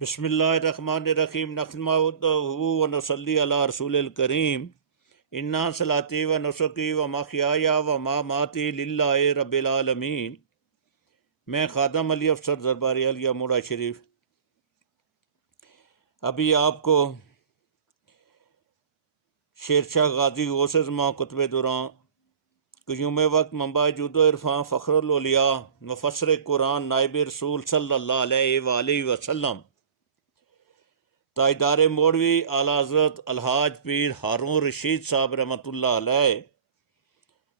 بسم اللہ الرحمن الرحیم نحمدہ و نصلی علی رسول الکریم انا صلاتی و نسکی و محیای و مماتی للہ رب العالمین۔ میں خادم علی افسر درباری علیہ موڑا شریف ابھی آپ کو شیر شاہ غازی غوث زمان کتب دوران قیوم وقت منبع جود و عرفان فخر الاولیاء مفسر قرآن نائب رسول صلی اللہ علیہ وآلہ وسلم تاجدار موڑوی اعلیٰ حضرت الحاج پیر ہارون رشید صاحب رحمۃ اللہ علیہ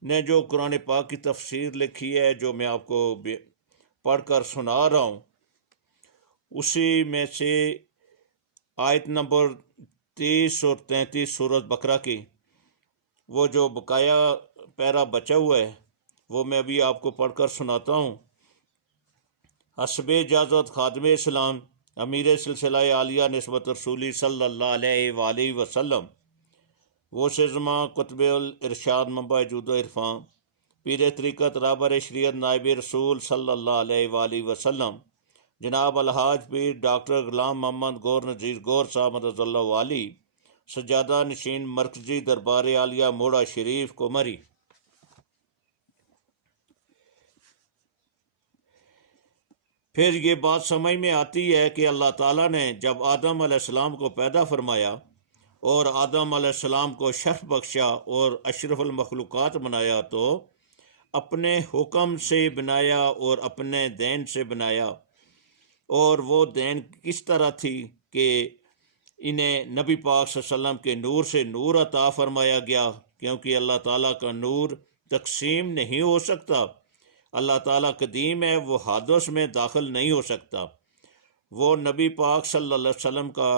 نے جو قرآن پاک کی تفسیر لکھی ہے، جو میں آپ کو پڑھ کر سنا رہا ہوں، اسی میں سے آیت نمبر 30 اور 33 سورۃ بقرہ کی وہ جو بقایا پیرا بچا ہوا ہے وہ میں ابھی آپ کو پڑھ کر سناتا ہوں۔ حسب اجازت خادم اسلام امیر سلسلہ عالیہ نسبت رسولی صلی اللہ علیہ وآلہ وسلم غوث زمان قطب الارشاد منبع جود و عرفان پیر طریقت رہبر شریعت نائب رسول صلی اللہ علیہ وآلہ وسلم جناب الحاج پیر ڈاکٹر غلام محمد گور نذیر گور صاحب مدد اللہ علی سجادہ نشین مرکزی دربار عالیہ موڑا شریف کو مری۔ پھر یہ بات سمجھ میں آتی ہے کہ اللہ تعالیٰ نے جب آدم علیہ السلام کو پیدا فرمایا اور آدم علیہ السلام کو شرف بخشا اور اشرف المخلوقات بنایا تو اپنے حکم سے بنایا اور اپنے دین سے بنایا، اور وہ دین کس طرح تھی کہ انہیں نبی پاک صلی اللہ علیہ وسلم کے نور سے نور عطا فرمایا گیا، کیونکہ اللہ تعالیٰ کا نور تقسیم نہیں ہو سکتا۔ اللہ تعالیٰ قدیم ہے، وہ حادث میں داخل نہیں ہو سکتا۔ وہ نبی پاک صلی اللہ علیہ وسلم کا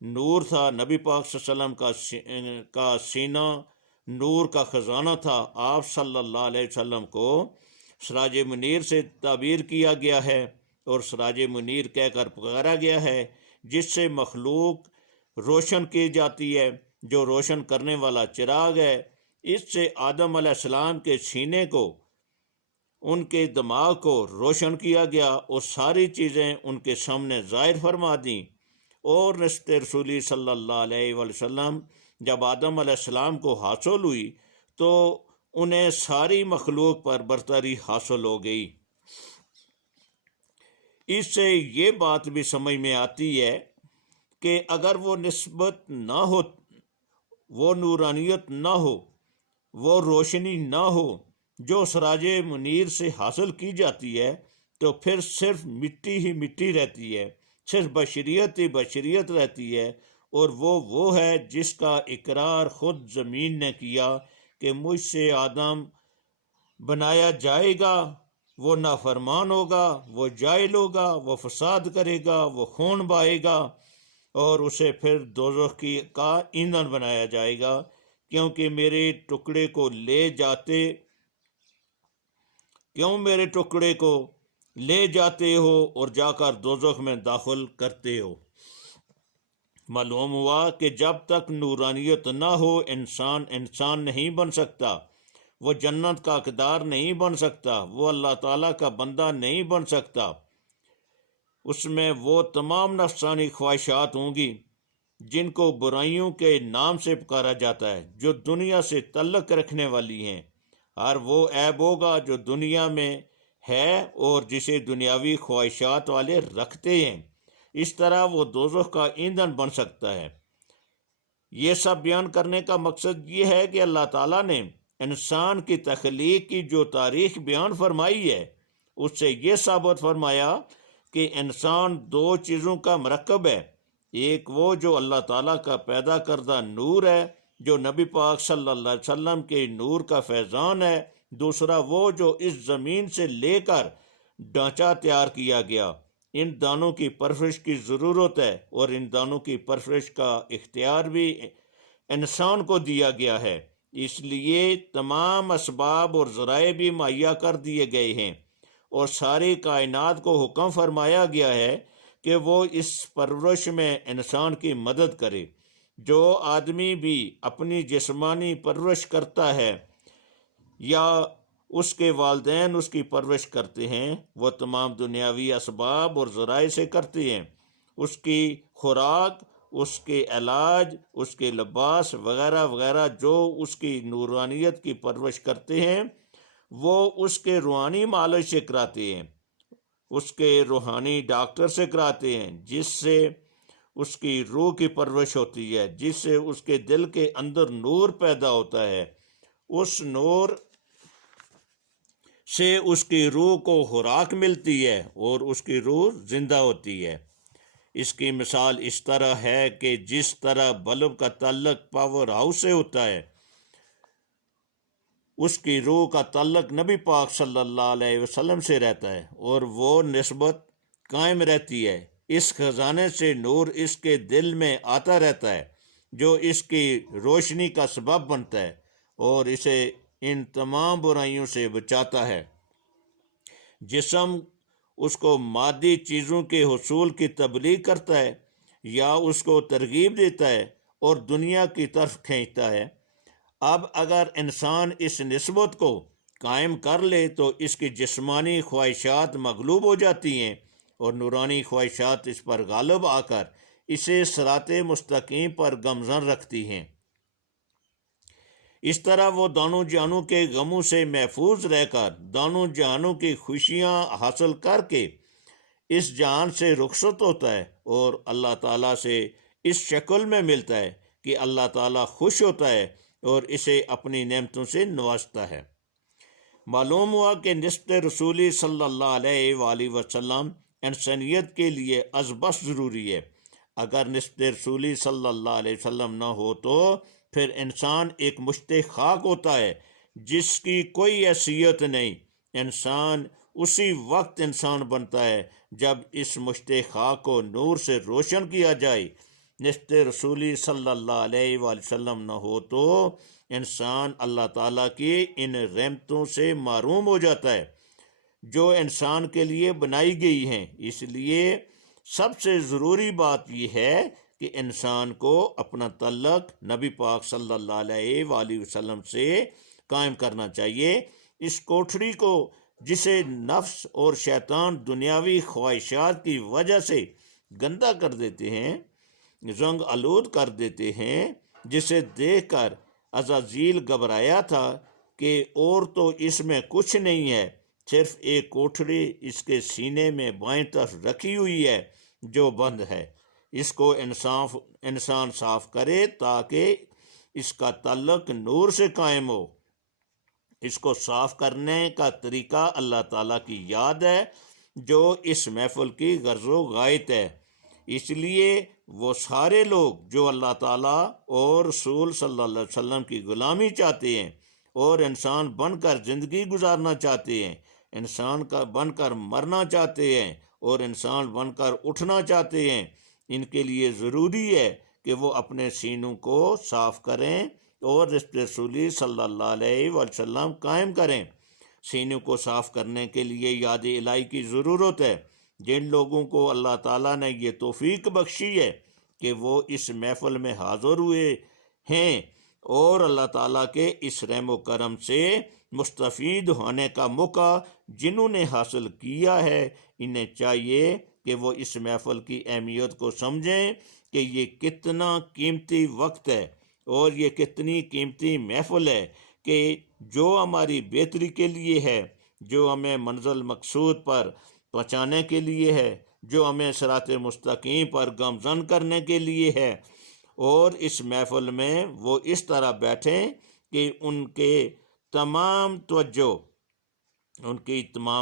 نور تھا، نبی پاک صلی اللہ علیہ وسلم کا سینہ نور کا خزانہ تھا۔ آپ صلی اللہ علیہ وسلم کو سراج منیر سے تعبیر کیا گیا ہے اور سراج منیر کہہ کر پکارا گیا ہے، جس سے مخلوق روشن کی جاتی ہے، جو روشن کرنے والا چراغ ہے۔ اس سے آدم علیہ السلام کے سینے کو، ان کے دماغ کو روشن کیا گیا اور ساری چیزیں ان کے سامنے ظاہر فرما دیں۔ اور نسبت رسولی صلی اللہ علیہ وسلم جب آدم علیہ السلام کو حاصل ہوئی تو انہیں ساری مخلوق پر برتری حاصل ہو گئی۔ اس سے یہ بات بھی سمجھ میں آتی ہے کہ اگر وہ نسبت نہ ہو، وہ نورانیت نہ ہو، وہ روشنی نہ ہو جو سراج منیر سے حاصل کی جاتی ہے، تو پھر صرف مٹی ہی مٹی رہتی ہے، صرف بشریت ہی بشریت رہتی ہے۔ اور وہ ہے جس کا اقرار خود زمین نے کیا کہ مجھ سے آدم بنایا جائے گا، وہ نافرمان ہوگا، وہ جاہل ہوگا، وہ فساد کرے گا، وہ خون بہائے گا، اور اسے پھر دوزخ کا ایندھن بنایا جائے گا، کیونکہ میرے ٹکڑے کو لے جاتے ہو اور جا کر دوزخ میں داخل کرتے ہو۔ معلوم ہوا کہ جب تک نورانیت نہ ہو انسان نہیں بن سکتا، وہ جنت کا حقدار نہیں بن سکتا، وہ اللہ تعالیٰ کا بندہ نہیں بن سکتا۔ اس میں وہ تمام نفسانی خواہشات ہوں گی جن کو برائیوں کے نام سے پکارا جاتا ہے، جو دنیا سے تعلق رکھنے والی ہیں۔ ہر وہ عیب ہوگا جو دنیا میں ہے اور جسے دنیاوی خواہشات والے رکھتے ہیں، اس طرح وہ دوزخ کا ایندھن بن سکتا ہے۔ یہ سب بیان کرنے کا مقصد یہ ہے کہ اللہ تعالیٰ نے انسان کی تخلیق کی جو تاریخ بیان فرمائی ہے، اس سے یہ ثابت فرمایا کہ انسان دو چیزوں کا مرکب ہے۔ ایک وہ جو اللہ تعالیٰ کا پیدا کردہ نور ہے، جو نبی پاک صلی اللہ علیہ وسلم کے نور کا فیضان ہے۔ دوسرا وہ جو اس زمین سے لے کر ڈھانچہ تیار کیا گیا۔ ان دانوں کی پرورش کی ضرورت ہے اور ان دانوں کی پرورش کا اختیار بھی انسان کو دیا گیا ہے، اس لیے تمام اسباب اور ذرائع بھی مہیا کر دیے گئے ہیں، اور ساری کائنات کو حکم فرمایا گیا ہے کہ وہ اس پرورش میں انسان کی مدد کرے۔ جو آدمی بھی اپنی جسمانی پرورش کرتا ہے یا اس کے والدین اس کی پرورش کرتے ہیں، وہ تمام دنیاوی اسباب اور ذرائع سے کرتے ہیں، اس کی خوراک، اس کے علاج، اس کے لباس وغیرہ وغیرہ جو اس کی نورانیت کی پرورش کرتے ہیں، وہ اس کے روحانی معالج سے کراتے ہیں، اس کے روحانی ڈاکٹر سے کراتے ہیں، جس سے اس کی روح کی پرورش ہوتی ہے، جس سے اس کے دل کے اندر نور پیدا ہوتا ہے، اس نور سے اس کی روح کو خوراک ملتی ہے اور اس کی روح زندہ ہوتی ہے۔ اس کی مثال اس طرح ہے کہ جس طرح بلب کا تعلق پاور ہاؤس سے ہوتا ہے، اس کی روح کا تعلق نبی پاک صلی اللہ علیہ وسلم سے رہتا ہے اور وہ نسبت قائم رہتی ہے۔ اس خزانے سے نور اس کے دل میں آتا رہتا ہے جو اس کی روشنی کا سبب بنتا ہے اور اسے ان تمام برائیوں سے بچاتا ہے۔ جسم اس کو مادی چیزوں کے حصول کی تبلیغ کرتا ہے یا اس کو ترغیب دیتا ہے اور دنیا کی طرف کھینچتا ہے۔ اب اگر انسان اس نسبت کو قائم کر لے تو اس کی جسمانی خواہشات مغلوب ہو جاتی ہیں اور نورانی خواہشات اس پر غالب آ کر اسے صراط مستقیم پر گامزن رکھتی ہیں۔ اس طرح وہ دونوں جہانوں کے غموں سے محفوظ رہ کر دونوں جہانوں کی خوشیاں حاصل کر کے اس جہان سے رخصت ہوتا ہے اور اللہ تعالیٰ سے اس شکل میں ملتا ہے کہ اللہ تعالیٰ خوش ہوتا ہے اور اسے اپنی نعمتوں سے نوازتا ہے۔ معلوم ہوا کہ نسبت رسولی صلی اللہ علیہ وآلہ وسلم انسانیت کے لیے از بس ضروری ہے۔ اگر نسبت رسولی صلی اللہ علیہ وسلم نہ ہو تو پھر انسان ایک مشت خاک ہوتا ہے جس کی کوئی حیثیت نہیں۔ انسان اسی وقت انسان بنتا ہے جب اس مشت خاک کو نور سے روشن کیا جائے۔ نسبت رسولی صلی اللہ علیہ وآلہ وسلم نہ ہو تو انسان اللہ تعالیٰ کی ان رحمتوں سے محروم ہو جاتا ہے جو انسان کے لیے بنائی گئی ہیں۔ اس لیے سب سے ضروری بات یہ ہے کہ انسان کو اپنا تعلق نبی پاک صلی اللہ علیہ وآلہ وسلم سے قائم کرنا چاہیے۔ اس کوٹھڑی کو جسے نفس اور شیطان دنیاوی خواہشات کی وجہ سے گندا کر دیتے ہیں، زنگ آلود کر دیتے ہیں، جسے دیکھ کر عزازیل گھبرایا تھا کہ اور تو اس میں کچھ نہیں ہے، صرف ایک کوٹھڑی اس کے سینے میں بائیں طرف رکھی ہوئی ہے جو بند ہے۔ اس کو انسان صاف کرے تاکہ اس کا تعلق نور سے قائم ہو۔ اس کو صاف کرنے کا طریقہ اللہ تعالیٰ کی یاد ہے جو اس محفل کی غرض و غایت ہے۔ اس لیے وہ سارے لوگ جو اللہ تعالیٰ اور رسول صلی اللہ علیہ وسلم کی غلامی چاہتے ہیں اور انسان بن کر زندگی گزارنا چاہتے ہیں، انسان کا بن کر مرنا چاہتے ہیں اور انسان بن کر اٹھنا چاہتے ہیں، ان کے لیے ضروری ہے کہ وہ اپنے سینوں کو صاف کریں اور نسبت رسولی صلی اللہ علیہ وسلم قائم کریں۔ سینوں کو صاف کرنے کے لیے یاد الہی کی ضرورت ہے۔ جن لوگوں کو اللہ تعالیٰ نے یہ توفیق بخشی ہے کہ وہ اس محفل میں حاضر ہوئے ہیں اور اللہ تعالیٰ کے اس رحم و کرم سے مستفید ہونے کا موقع جنہوں نے حاصل کیا ہے، انہیں چاہیے کہ وہ اس محفل کی اہمیت کو سمجھیں کہ یہ کتنا قیمتی وقت ہے اور یہ کتنی قیمتی محفل ہے کہ جو ہماری بہتری کے لیے ہے، جو ہمیں منزل مقصود پر پہنچانے کے لیے ہے، جو ہمیں صراط مستقیم پر گامزن کرنے کے لیے ہے۔ اور اس محفل میں وہ اس طرح بیٹھیں کہ ان کی تمام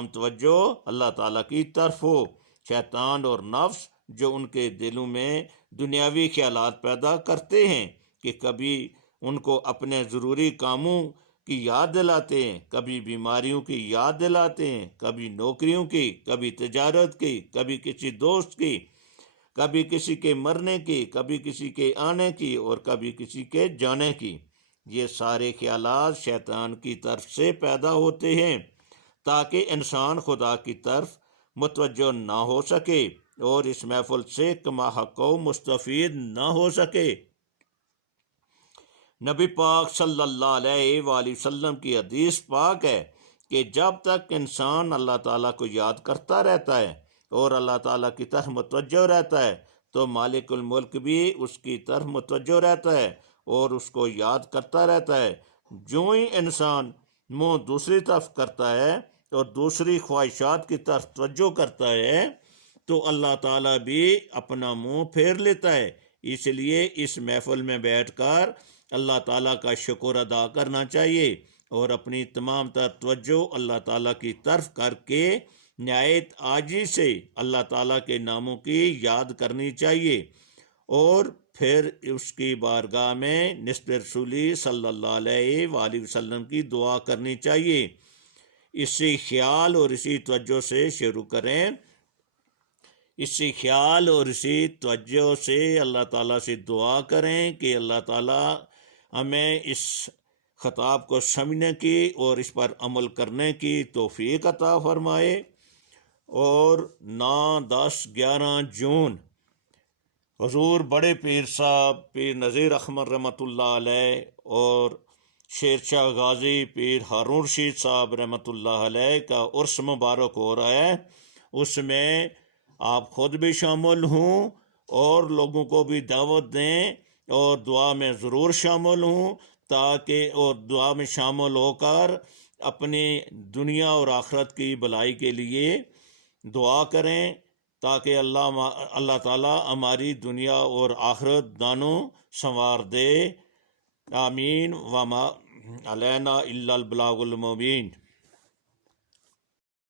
توجہ اللہ تعالیٰ کی طرف ہو۔ شیطان اور نفس جو ان کے دلوں میں دنیاوی خیالات پیدا کرتے ہیں کہ کبھی ان کو اپنے ضروری کاموں کی یاد دلاتے ہیں، کبھی بیماریوں کی یاد دلاتے ہیں، کبھی نوکریوں کی، کبھی تجارت کی، کبھی کسی دوست کی، کبھی کسی کے مرنے کی، کبھی کسی کے آنے کی اور کبھی کسی کے جانے کی۔ یہ سارے خیالات شیطان کی طرف سے پیدا ہوتے ہیں تاکہ انسان خدا کی طرف متوجہ نہ ہو سکے اور اس محفل سے کما حق و مستفید نہ ہو سکے۔ نبی پاک صلی اللہ علیہ وآلہ وسلم کی حدیث پاک ہے کہ جب تک انسان اللہ تعالیٰ کو یاد کرتا رہتا ہے اور اللہ تعالیٰ کی طرف متوجہ رہتا ہے تو مالک الملک بھی اس کی طرف متوجہ رہتا ہے اور اس کو یاد کرتا رہتا ہے۔ جو ہی انسان منہ دوسری طرف کرتا ہے اور دوسری خواہشات کی طرف توجہ کرتا ہے تو اللہ تعالیٰ بھی اپنا منہ پھیر لیتا ہے۔ اس لیے اس محفل میں بیٹھ کر اللہ تعالیٰ کا شکر ادا کرنا چاہیے اور اپنی تمام تر توجہ اللہ تعالیٰ کی طرف کر کے نہایت عاجزی سے اللہ تعالیٰ کے ناموں کی یاد کرنی چاہیے اور پھر اس کی بارگاہ میں نسبت رسولی صلی اللہ علیہ وآلہ وسلم کی دعا کرنی چاہیے۔ اسی خیال اور اسی توجہ سے شروع کریں، اسی خیال اور اسی توجہ سے اللہ تعالیٰ سے دعا کریں کہ اللہ تعالیٰ ہمیں اس خطاب کو سمجھنے کی اور اس پر عمل کرنے کی توفیق عطا فرمائے۔ اور 9، 10، 11 جون حضور بڑے پیر صاحب پیر نذیر احمد رحمۃ اللہ علیہ اور شیر شاہ غازی پیر ہارون رشید صاحب رحمۃ اللہ علیہ کا عرس مبارک ہو رہا ہے۔ اس میں آپ خود بھی شامل ہوں اور لوگوں کو بھی دعوت دیں اور دعا میں ضرور شامل ہوں تاکہ اور دعا میں شامل ہو کر اپنی دنیا اور آخرت کی بھلائی کے لیے دعا کریں تاکہ اللہ تعالیٰ ہماری دنیا اور آخرت دونوں سنوار دے۔ آمین۔ وما علینا الا البلاغ المبین۔